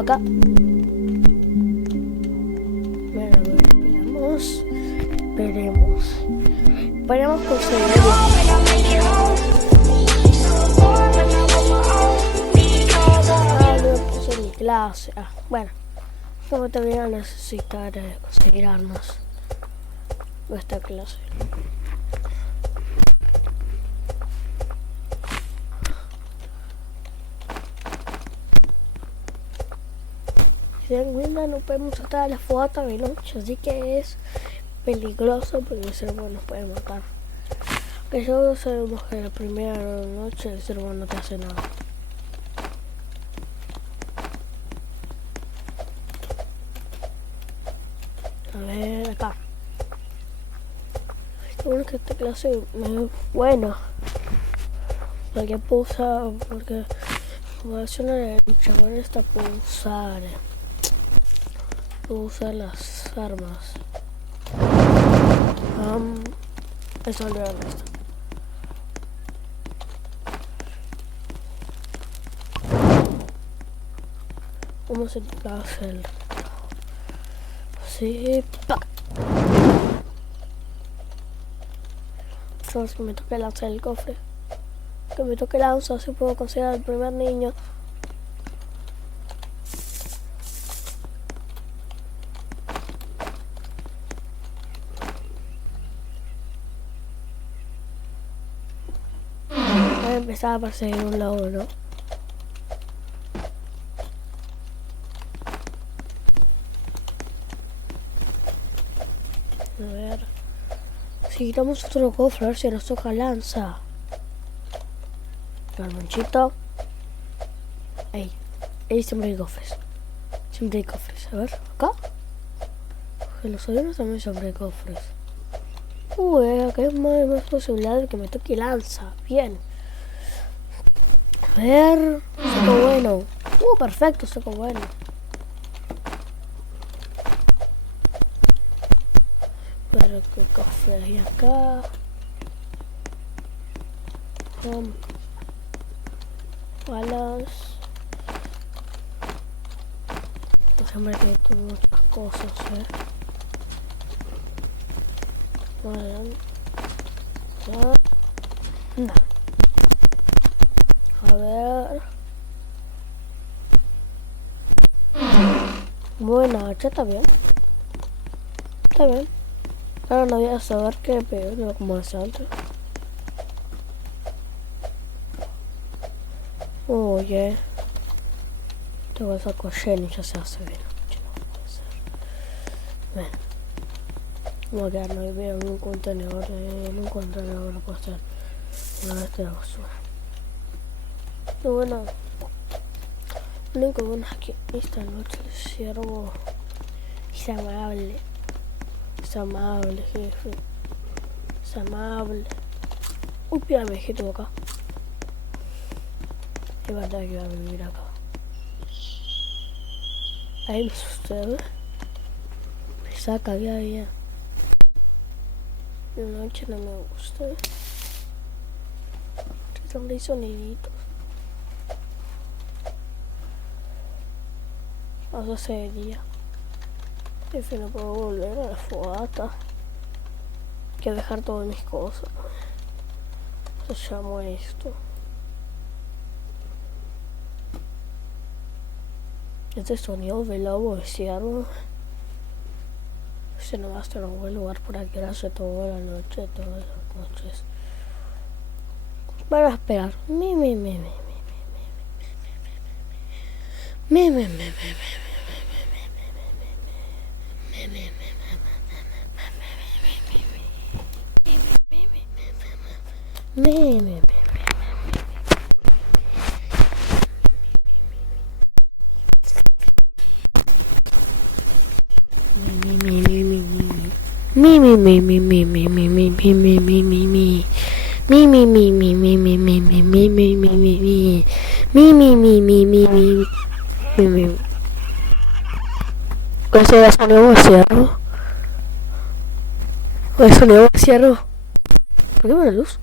acá. Bueno, a ver, esperemos conseguirlo. No me puse mi clase. Bueno, como también voy a necesitar conseguir armas de esta clase. Si dan cuenta, no podemos estar a la fogata de noche, así que es peligroso porque el ser humano nos puede matar. Que todos sabemos que la primera noche el ser humano no te hace nada. A ver, acá. Bueno, que esta clase es buena. Porque puedo usar, porque voy a hacer una derecha con esta, puedo usar las armas. Eso no era esto. Vamos a hacer así, pa. Entonces que me toque lanzar el cofre. Que me toque lanzar, si puedo conseguir al primer niño. Voy a empezar a perseguir un lobo, ¿no? A ver. Si quitamos otro cofre, a ver si nos toca lanza. El manchito. Ahí siempre hay cofres. Siempre hay cofres. A ver, acá. En los aviones también siempre hay cofres. Acá hay más posibilidad de que me toque lanza. Bien. A ver. Seco bueno. Perfecto, seco bueno. Pero qué cofre hay acá. Balas. Siempre que tengo otras cosas, Vale. No. A ver. Bueno, ya está bien. Está bien. Ahora no voy a saber qué peor, no como hace antes. Oye. Tengo el saco lleno y ya se hace bien. No puede ser. Bueno. Vamos a quedarnos y veo en un contenedor. No puedo hacer una vez de la basura. Pero bueno. Lo único bueno es que esta noche el ciervo es amable. Es amable, jefe. Es amable. Pídame que tengo acá. Es verdad que iba a vivir acá. Ahí me sucede. Me saca ya. De noche no me gusta. Hay soniditos. Vamos a hacer día. Jefe, no puedo volver a la fogata. Hay que dejar todas mis cosas. Se llamo esto. Este sonido de lobo de ciervo. Se no va a estar un buen lugar para quedarse toda la noche, todas las noches. Para esperar. Ese es sonido de cierro. El sonido de cierro. ¿Por qué me da luz?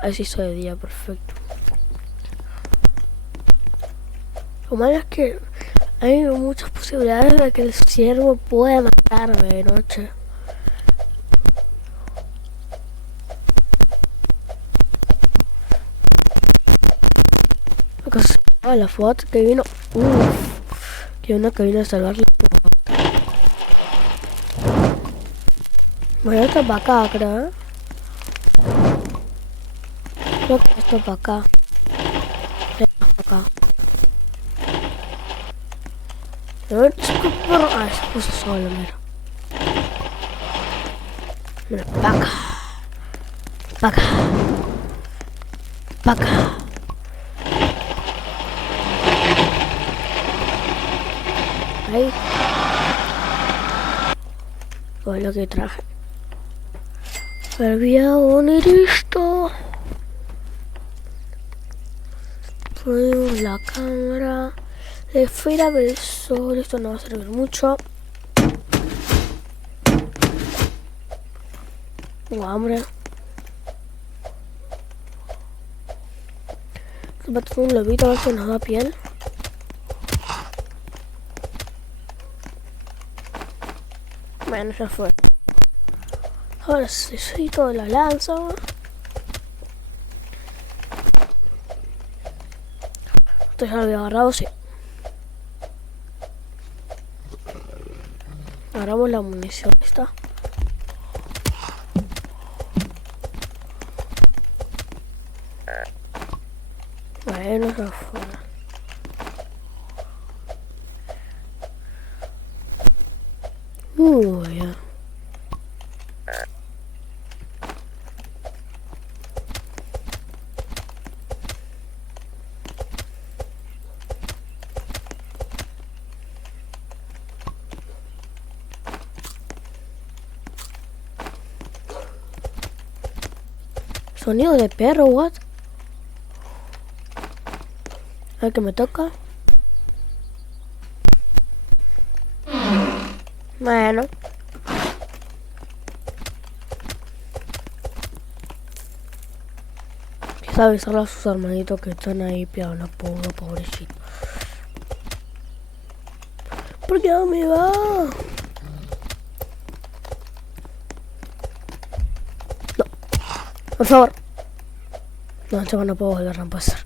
Así soy de día, perfecto. Lo malo es que Hay muchas posibilidades de que el ciervo pueda matarme de noche. Porque la foto que vino. Que una que vino a salvarle. Bueno, esto para acá, creo, ¿eh? Creo que esto para acá. Para acá. A ver, ay, se puso solo, mira. Mira, para acá. Para acá. Para acá. Ahí. Fue lo que traje. Me voy a unir esto. Ponemos la cámara. La esfera del sol. Esto no va a servir mucho. Tengo hambre. Va a tener un lobito a ver si nos da piel. Bueno, ya fue. Ahora sí, todo la lanzo. Esto ya lo había agarrado, sí. Agarramos la munición esta. Bueno, ya fue. Ya. Sonido de perro, what? A ver que me toca. Bueno. Empieza a avisarle a sus hermanitos que están ahí pegados, la pobrecito. ¿Por qué no me va? No, por favor. No, chaval, no puedo volver a pasar.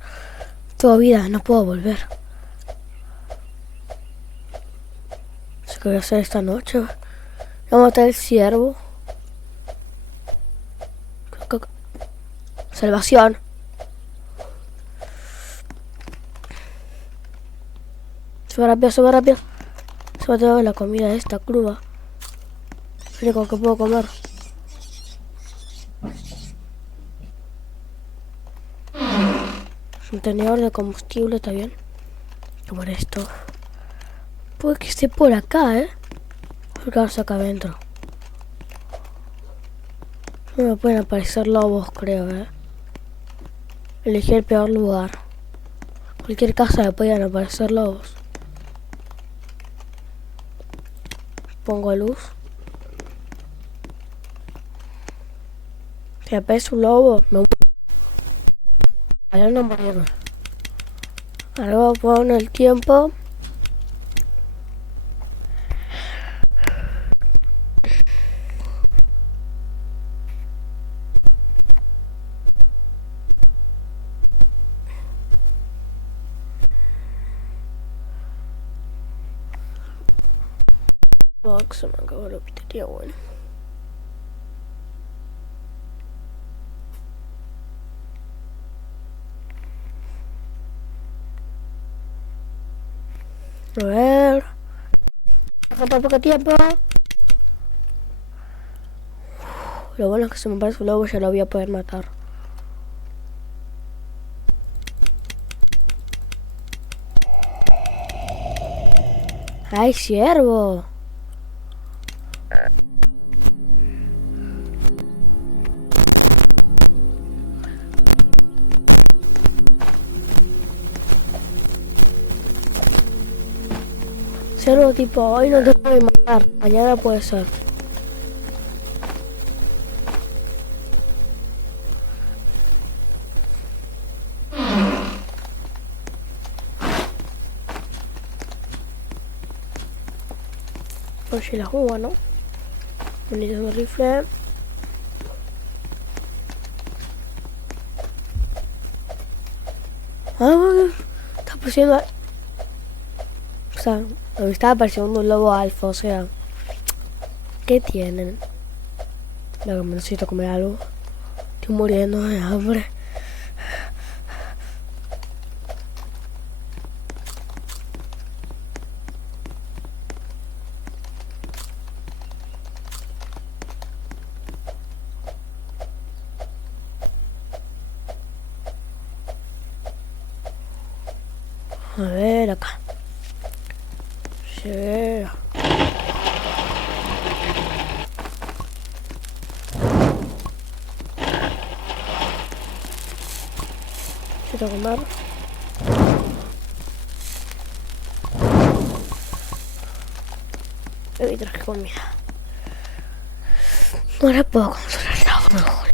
Toda vida, no puedo volver. ¿Qué voy a hacer esta noche? Voy a matar el ciervo. Salvación. Sube rápido, sube rápido. Sube toda la comida esta cruda. Es lo único que puedo comer. Un tenedor de combustible, está bien. Tomar esto. Puede que esté por acá, Quedarse acá adentro. No me pueden aparecer lobos, creo, Elegí el peor lugar. Cualquier casa me pueden aparecer lobos. Pongo luz. Si aparece un lobo, me voy a morirme. Ahora voy a poner el tiempo. Se me acabó la batería, bueno. A ver. Falta poco tiempo. Lo bueno es que si me parece un lobo ya lo voy a poder matar. ¡Ay, ciervo! Ciervo tipo, hoy no te puede matar, mañana puede ser. por si la juega, ¿no? Munición de rifle. Ah, está apareciendo. O sea, me estaba apareciendo un lobo alfa, o sea. ¿Qué tienen? Ya que me necesito comer algo. Estoy muriendo de hambre. A ver, acá. Sí. Necesito comer. Y traje comida. No le puedo controlar el agua.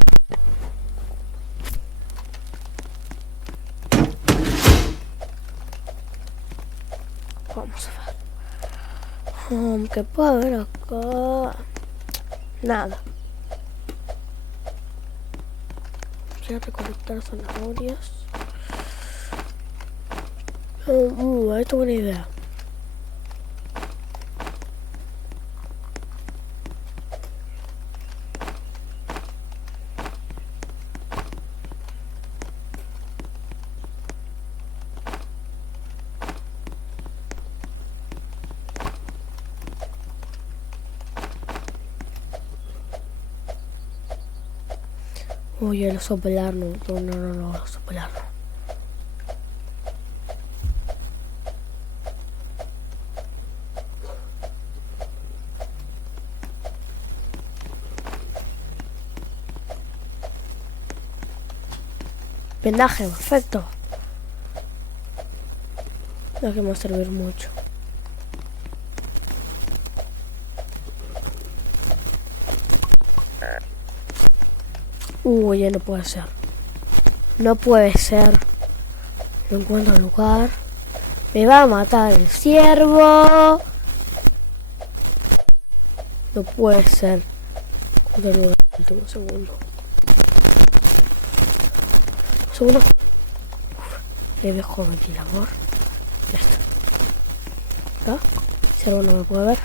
Vamos a ver. ¿Qué puedo ver acá? Nada. Voy a recolectar zanahorias. Esto es buena idea. Uy, el oso polar no, el oso polar no. Vendaje, perfecto. No que me va a servir mucho. Uy, ya no puede ser. No puede ser. No encuentro lugar. Me va a matar el ciervo. No puede ser. Encuentro lugar. Último segundo. Segundo. Le dejo ventilador. Ya está. Acá. El ciervo no me puede ver.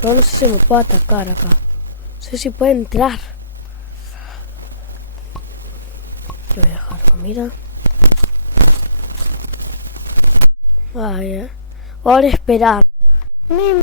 Pero no sé si me puede atacar acá. No sé si puede entrar. Yo voy a dejar comida. Vaya. Ahora esperar. Mi.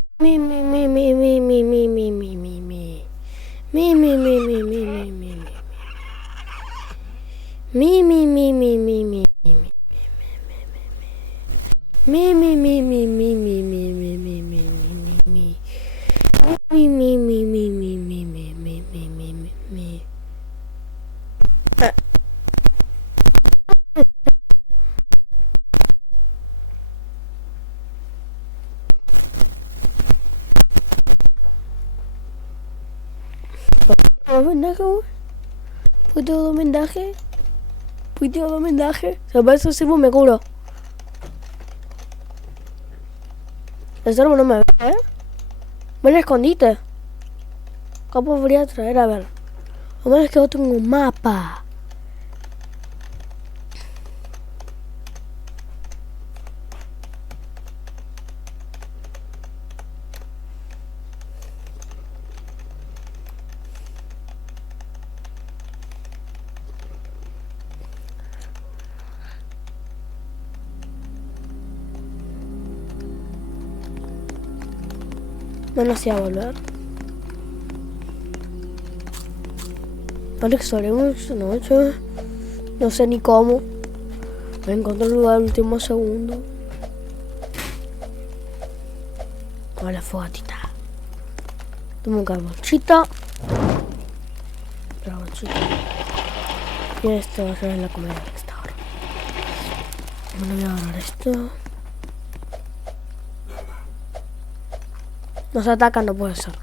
Puedo homenaje. Se va a hacer me curo. El cervo no me ve, ¿eh? Buen escondite. Acá podría traer, a ver. Lo malo es que yo tengo un mapa. No nos iba a volver. Vale que salimos de noche. No sé ni cómo. Me encontré el lugar al último segundo. Con la fogatita. Tomo un carboncito. Y esto va a ser la comida de esta hora. Bueno, voy a agarrar esto. Nos atacan, no puede ser.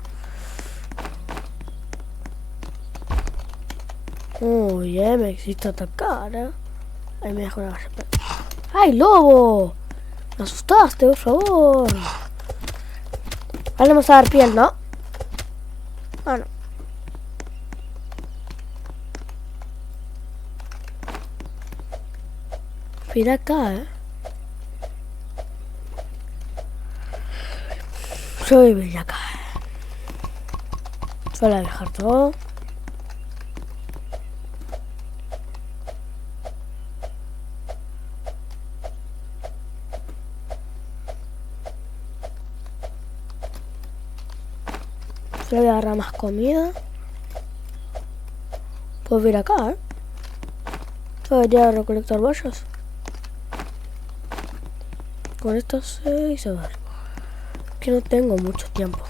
Uy, me existe atacar, ¿eh? Ahí me dejó una galleta. ¡Ay, lobo! Me asustaste, por favor. Ahora le vamos a dar piel, ¿no? Ah, no. Mira acá, Soy bella acá. Voy a dejar todo. Le voy a agarrar más comida. Puedo ir acá, Voy a ir a recolectar vallas. Con esto 6 a ver. Que no tengo mucho tiempo.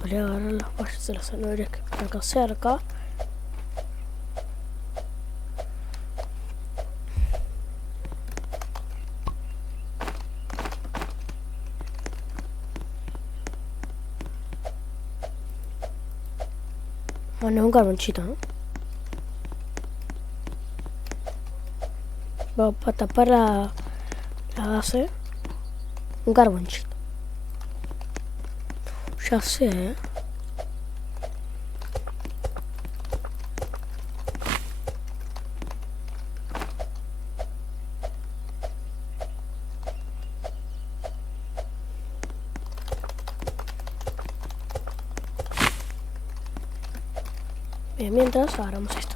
Voy a agarrar las vallas de las zanahorias que están acá cerca. Bueno, es un carbonchito, ¿no? Para tapar la base. Un carbonchito. Ya sé, Bien, mientras agarramos esto.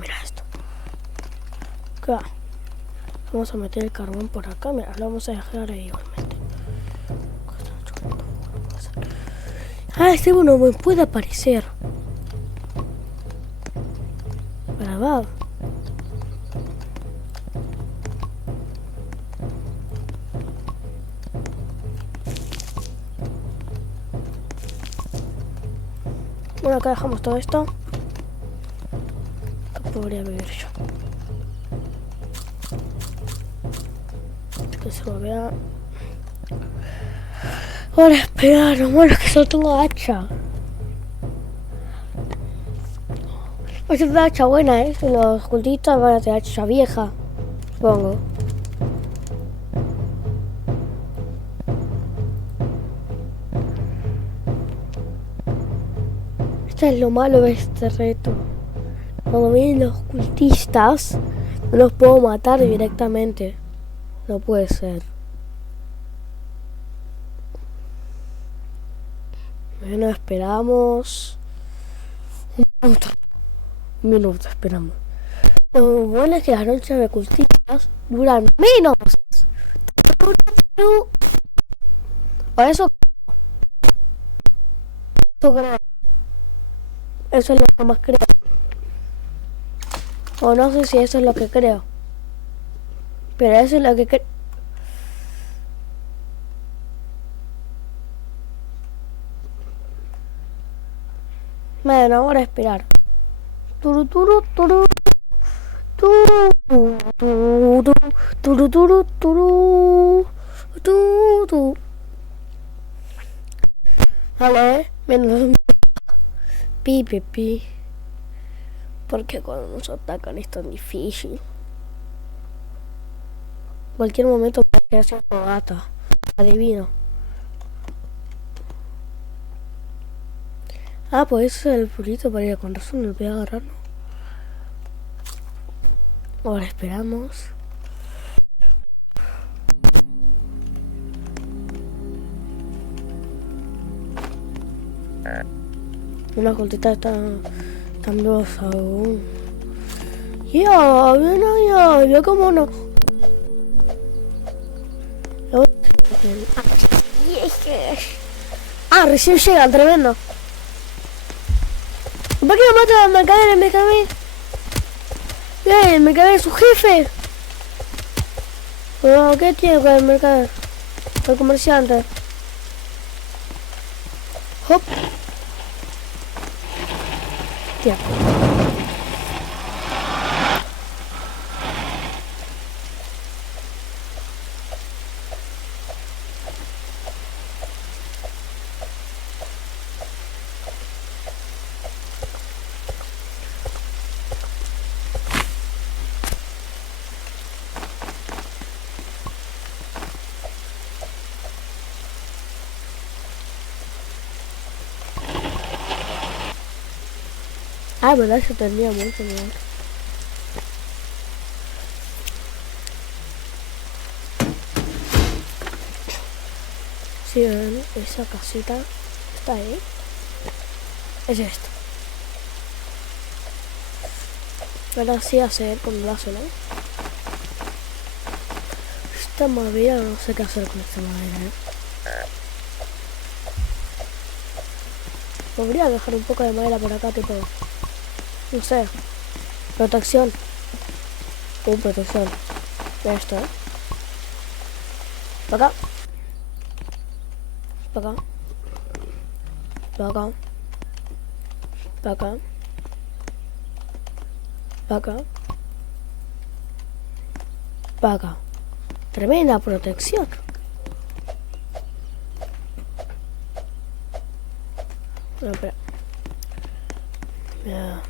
Mira esto. Acá. Vamos a meter el carbón por acá. Mira, lo vamos a dejar ahí igualmente. Ah, este uno me puede aparecer. Grabado. Bueno, acá dejamos todo esto. Acá podría vivir yo. Que se lo vea. Ahora espera, no bueno, es que solo tengo hacha. Pues es una hacha buena, Si los cultistas van a tener hacha vieja, supongo. Esto es lo malo de este reto. Cuando vienen los cultistas, no los puedo matar directamente. No puede ser. Bueno, esperamos. Un minuto esperamos. Lo bueno es que las noches de cultistas duran menos. O eso creo. Eso es lo que más creo. O no sé si eso es lo que creo. Pero eso es lo que creo. Bueno, ahora a esperar. Turu, turu, turu. Turu, turu, turu, turu, turu, turu. Vale, menos pi, pi, pi. Porque cuando nos atacan es tan difícil. En cualquier momento puede quedarse una fogata. Adivino. Ah, pues ese es el purito para ir con razón, me voy a agarrar, ¿no? Ahora esperamos. Una coltita tan viosa aún. Ya, bien allá, ya como no. Ah, recién llegan, tremendo. ¿Para qué no mata al mercader? El mercader. Bien, el mercader es su jefe. Pero, ¿qué tiene con el mercader? El comerciante. Hop. Tía. Ah, verdad, yo tendría mucho miedo. Sí, ven, esa casita está ahí. Es esto. Ahora sí hacer con el vaso, ¿no? Esta madera, no sé qué hacer con esta madera, Podría dejar un poco de madera por acá, tipo... No sé. Protección. Protección. Mira esto, Para acá. Para acá. Para acá. Para acá. Para acá. Para acá. Tremenda protección. No, espera. Voy a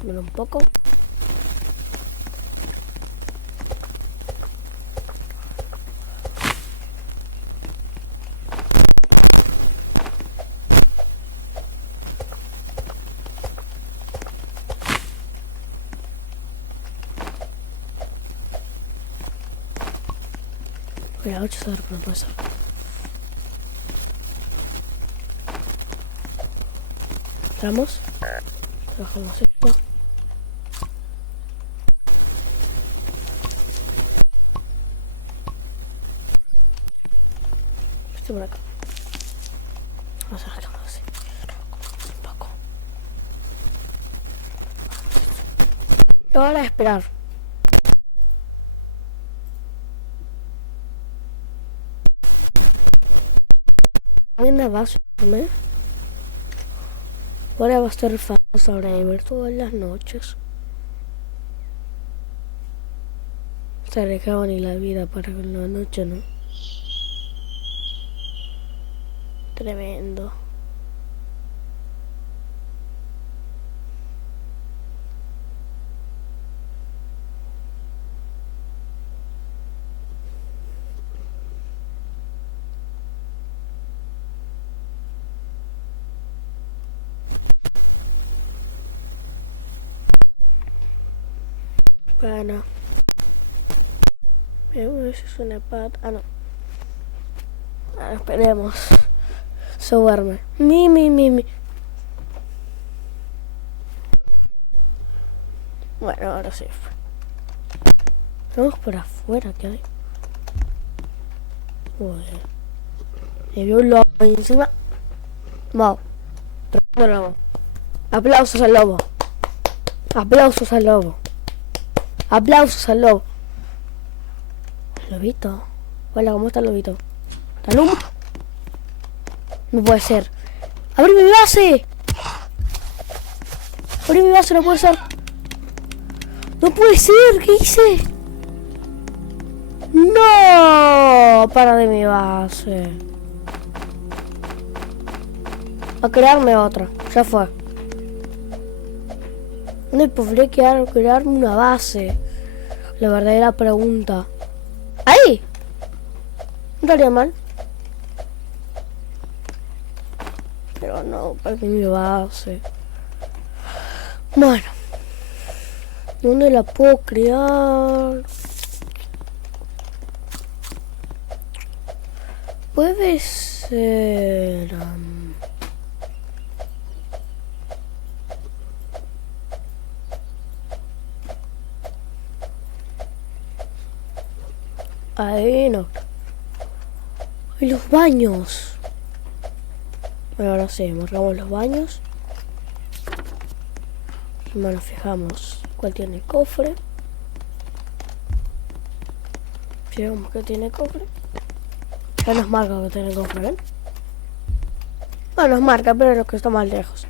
comer un poco. Mira, 8 saber que no puede ser. Entramos. Trabajamos esto. Estoy por acá. Vamos a dejarlo así. Un poco. Ahora a esperar. Venga, va a subirme. Ahora va a estar fácil sobrevivir todas las noches. Se arriesgaba ni la vida para la noche, ¿no? Tremendo. Bueno. Eso es una pata. Ah, no. Ahora esperemos. Se duerme. Mi. Bueno, ahora sí. Vamos por afuera, ¿qué hay? Uy. Me vio un lobo ahí encima. Wow. Tremendo lobo. Aplausos al lobo. Aplausos al lobo. Aplausos al lobo. Lobito. Hola, ¿cómo está el lobito? ¿Está lobo? No puede ser. ¡Abrí mi base! ¡Abrí mi base! No puede ser. ¡No puede ser! ¿Qué hice? ¡No! Para de mi base. A crearme otra. Ya fue. ¿Dónde podría crearme una base? La verdadera pregunta. ¡Ahí! No estaría mal. Pero no, perdí mi base. Bueno. ¿Dónde la puedo crear? Puede ser... ahí no. Y los baños. Bueno, ahora sí, marcamos los baños. Y bueno, fijamos cuál tiene cofre. Fijamos que tiene cofre. Ya nos marca que tiene cofre, ¿ven? Bueno, nos marca, pero es lo que está más lejos.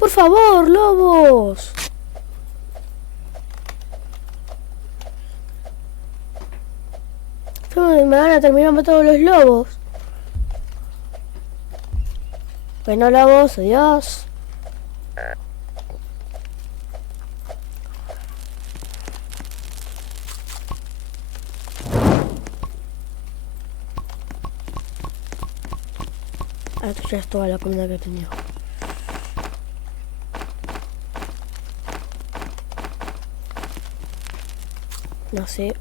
¡Por favor, lobos! Me van a terminar matando los lobos. Bueno, lobos, adiós. Esto ya es toda la comida que tenía. No sé.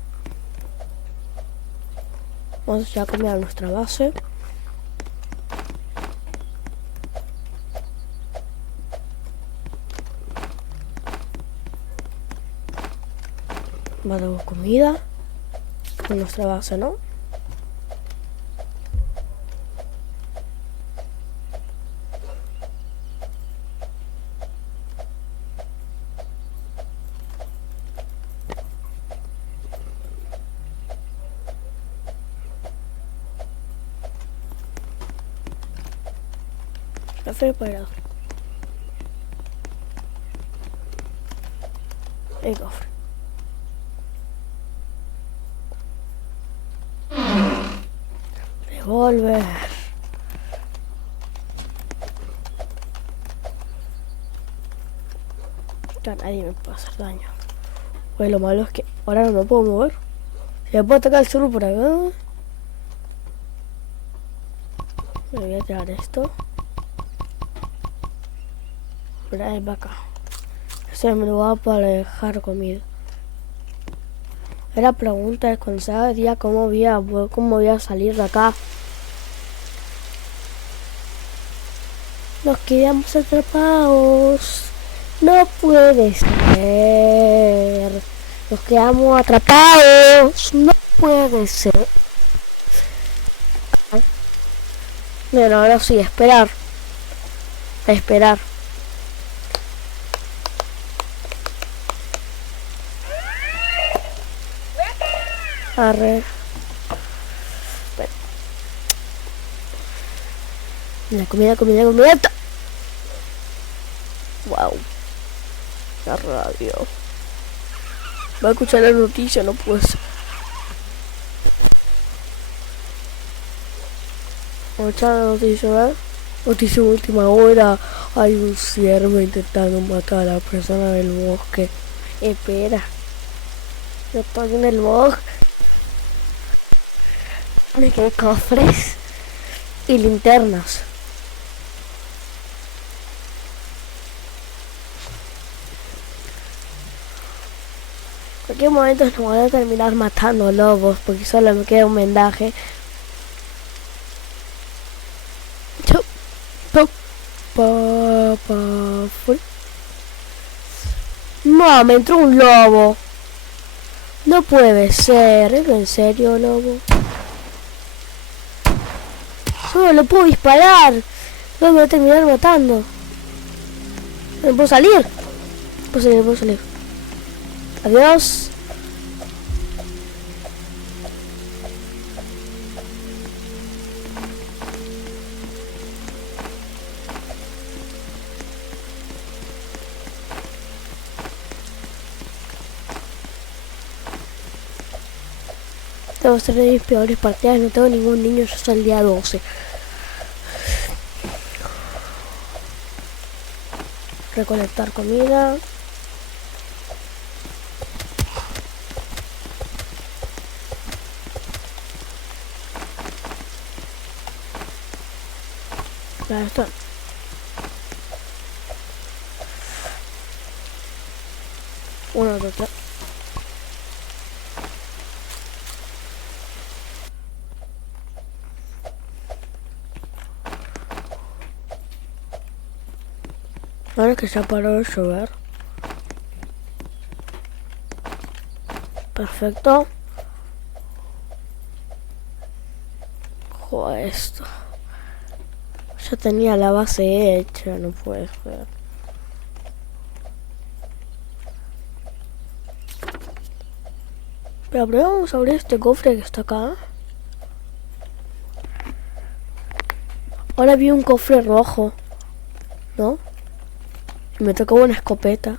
Vamos ya a comer a nuestra base. Va a dar comida en nuestra base, ¿no? Café para el cofre. Revólver. Ya nadie me puede hacer daño. Pues lo malo es que ahora no me puedo mover. Si me puedo atacar el cerro por acá. Me voy a tirar esto. Pero ahí va acá. Ese me lo va para dejar comida. La pregunta es cuando sea día cómo voy a salir de acá. Nos quedamos atrapados. No puede ser. Nos quedamos atrapados. No puede ser. Bueno, ahora sí, esperar. A esperar. Arre. Mira, comida. Wow. La radio. Va a escuchar la noticia, no puede ser. Vamos a echar la noticia, ¿verdad? Noticia última hora. Hay un ciervo intentando matar a la persona del bosque. Espera. Yo estoy en el bosque. Me quedé cofres y linternas. En cualquier momento nos van a terminar matando lobos porque solo me queda un vendaje. No, me entró un lobo. No puede ser, ¿es en serio, lobo? No, lo puedo disparar. No me va a terminar matando. No puedo salir. Puedo salir. Adiós. Debo ser de mis peores partidas, no tengo ningún niño, yo soy el día 12. Recolectar comida. Ya está. Una, dos, tres. Ahora que se ha parado de llover. Perfecto. Joder, esto. Ya tenía la base hecha, no puede ser. Pero primero vamos a abrir este cofre que está acá. Ahora vi un cofre rojo, ¿no? Y me tocó una escopeta.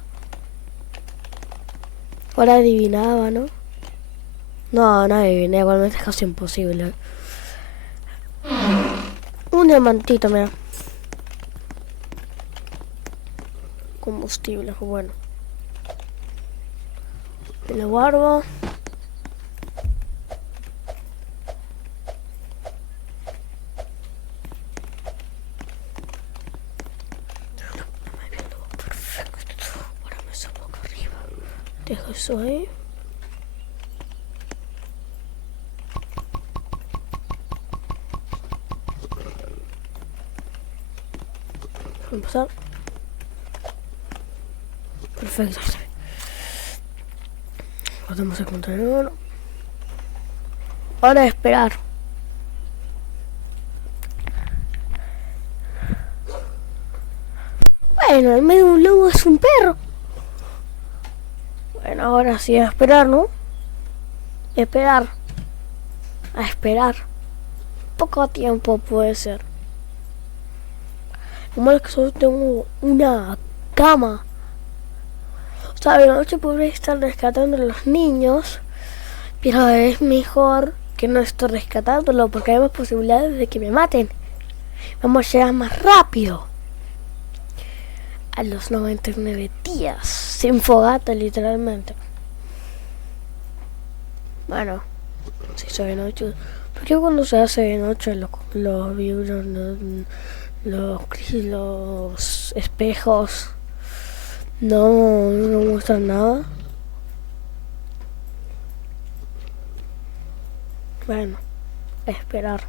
Ahora adivinaba, ¿no? No adiviné, igualmente es casi imposible. Un diamantito, mira. Combustible, bueno. Me lo guardo. Dejo eso ahí. Vamos a empezar. Perfecto. Podemos encontrar oro. Hora de esperar. Bueno, en medio de un lobo es un perro. Bueno, ahora sí a esperar, ¿no? Esperar. A esperar. Poco tiempo puede ser. Lo malo es que solo tengo una cama. O sea, de noche podría estar rescatando a los niños, pero es mejor que no esté rescatándolo porque hay más posibilidades de que me maten. Vamos a llegar más rápido a los 99 días, sin fogata literalmente. Bueno, si se ve de noche. ¿Por qué cuando se hace de noche los vidrios, los espejos no muestran nada? Bueno, esperar.